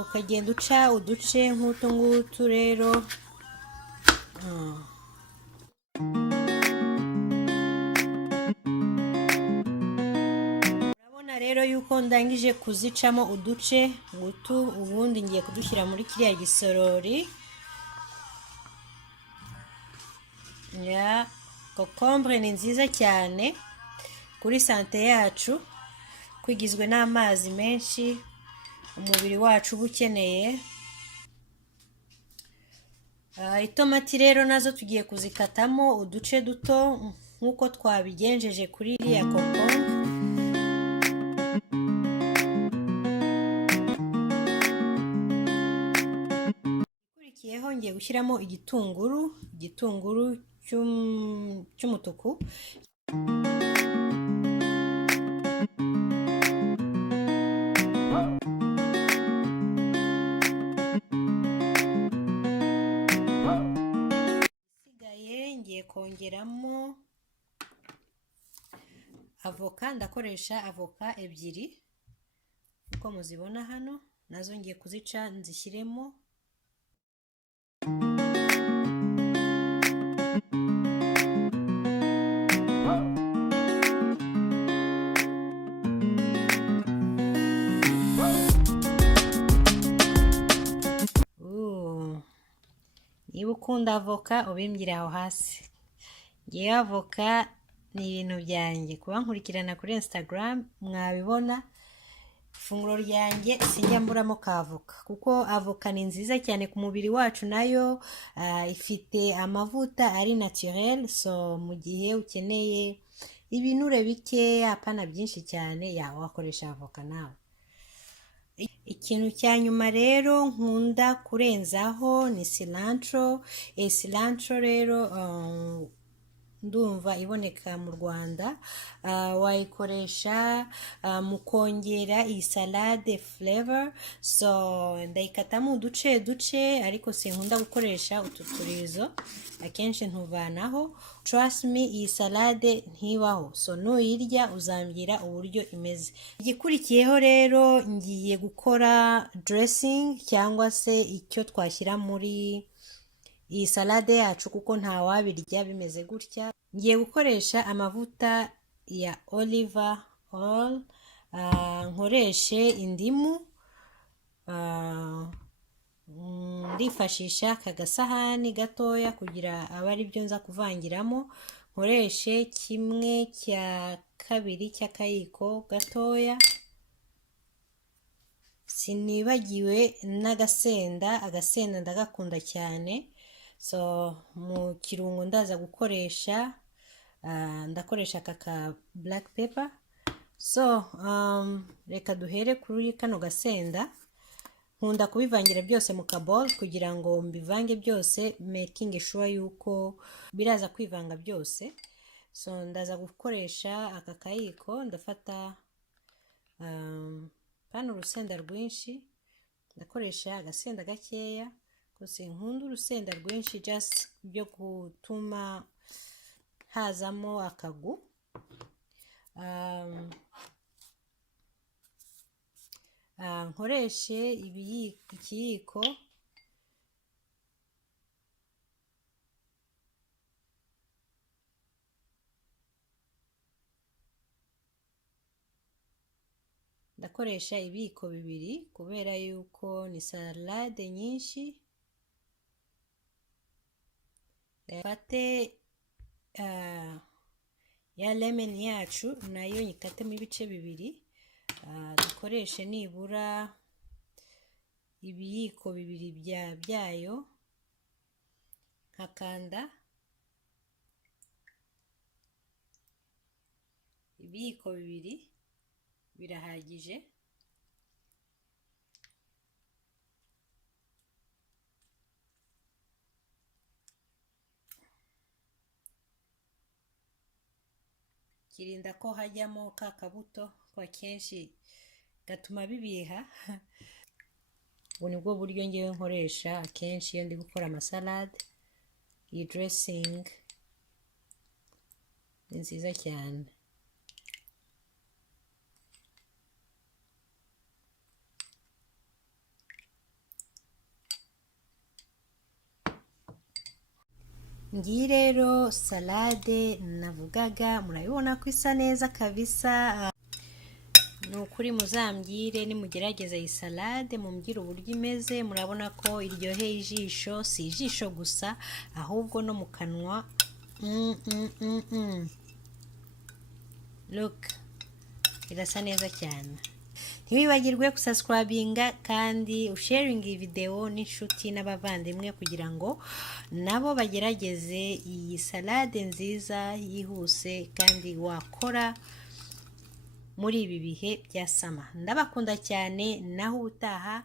ukagenda uca uduce nk'utu ngutu rero. Urabona rero yuko ndangije kuzicamo uduce ngutu, ubundi ngiye kudushyira muri kiriya gisorori. Kokombure ni nziza cyane kuri sante yacu, kwigizwe n'amazi menshi umubiri wacu uba ukeneye. Itomati rero nazo tugiye kuzikatamo uduce duto nk'uko twabigenjeje kuri iriya kokombure. Ikurikiyeho ngiye gushyiramo igitunguru cy'umutuku. Ngiye kongeramo avoka, ndakoresha avoka ebyiri uko muzibona hano, nazo ngiye kuzica nzishyiremo. Niba ukunda avoka ubimbwire aho hasi. Ngewe avoka ni ibintu byanjye, kuba nkurikirana kuri Instagram mwabibona. Ifunguro ryanjye sinjya mburamo ka avoka, kuko avoka ni nziza cyane ku mubiri wacu, nayo ifite amavuta ari naturel. So mu gihe ukeneye ibinure bikeya, apana byinshi cyane, wakoresha avoka nawe. Ikintu cya nyuma rero nkunda kurenzaho ni cilantro. Cilantro rero ndumva iboneka mu Rwanda. Wayikoresha mu kongera iyi salade flavor. So ndayikatamo uduce duce, ariko sinkunda gukoresha utu turizo, akenshi ntuvanaho. Trust me, iyi salade ntibaho. So nuyirya uzambwira uburyo imeze. Igikurikiyeho rero ngiye gukora dressing, cyangwa se icyo twashyira muri iyi salade yacu, kuko nta wabirya bimeze gutya. Ngiye gukoresha amavuta ya olive oil, nkoreshe indimu, ndifashisha aka gasahani gatoya kugira abe ari byo nza kuvangiramo. Nkoreshe 1/2 cy'akayiko gatoya. Sinibagiwe n'agasenda, agasenda ndagakunda cyane. So mu kirungo ndaza gukoresha, ndakoresha aka ka black pepper. So reka duhere kuri kano gasenda. Nkunda kubivangira byose mu kabol kugira ngo mbivange byose, making sure yuko biraza kwivanga byose. So ndaza gukoresha aka kayiko, ndafata hano urusenda rwinshi, ndakoresha agasenda gakeya, gusa nkunda urusenda rwinshi just byo gutuma hazamo akagu. Nkoreshe ikiyiko ndakoresha ibiyiko 2 kubera yuko ni salade nyinshi. Fate ya lemon yacu nayo nyikate mu bice 2. Dukoreshe nibura ibiyiko 2 byayo. Nkakanda ibiyiko 2 birahagije. Kirinda ko hajyamo ka kabuto kwa kenshi gatuma bibiha. Ubu nibwo buryo ngewe nkoresha akenshi iyo ndi gukora amasalade. Iyi dressing ni nziza cyane. ngiyi rero salade navugaga, murabibona ko isa neza kabisa. Ni ukuri muzambwire nimugerageza iyi salade mumbwire uburyo imeze, murabona ko iryoheye ijisho, si ijisho gusa ahubwo no mu kanwa. Look, irasa neza cyane. Ntiwibagirwe gusubscribinga kandi usharinga iyi video n'inshuti n'abavandimwe kugira ngo nabo bagerageze iyi salade nziza yihuse kandi wakora muri ibi bihe bya sama. Ndabakunda cyane, naho utaha.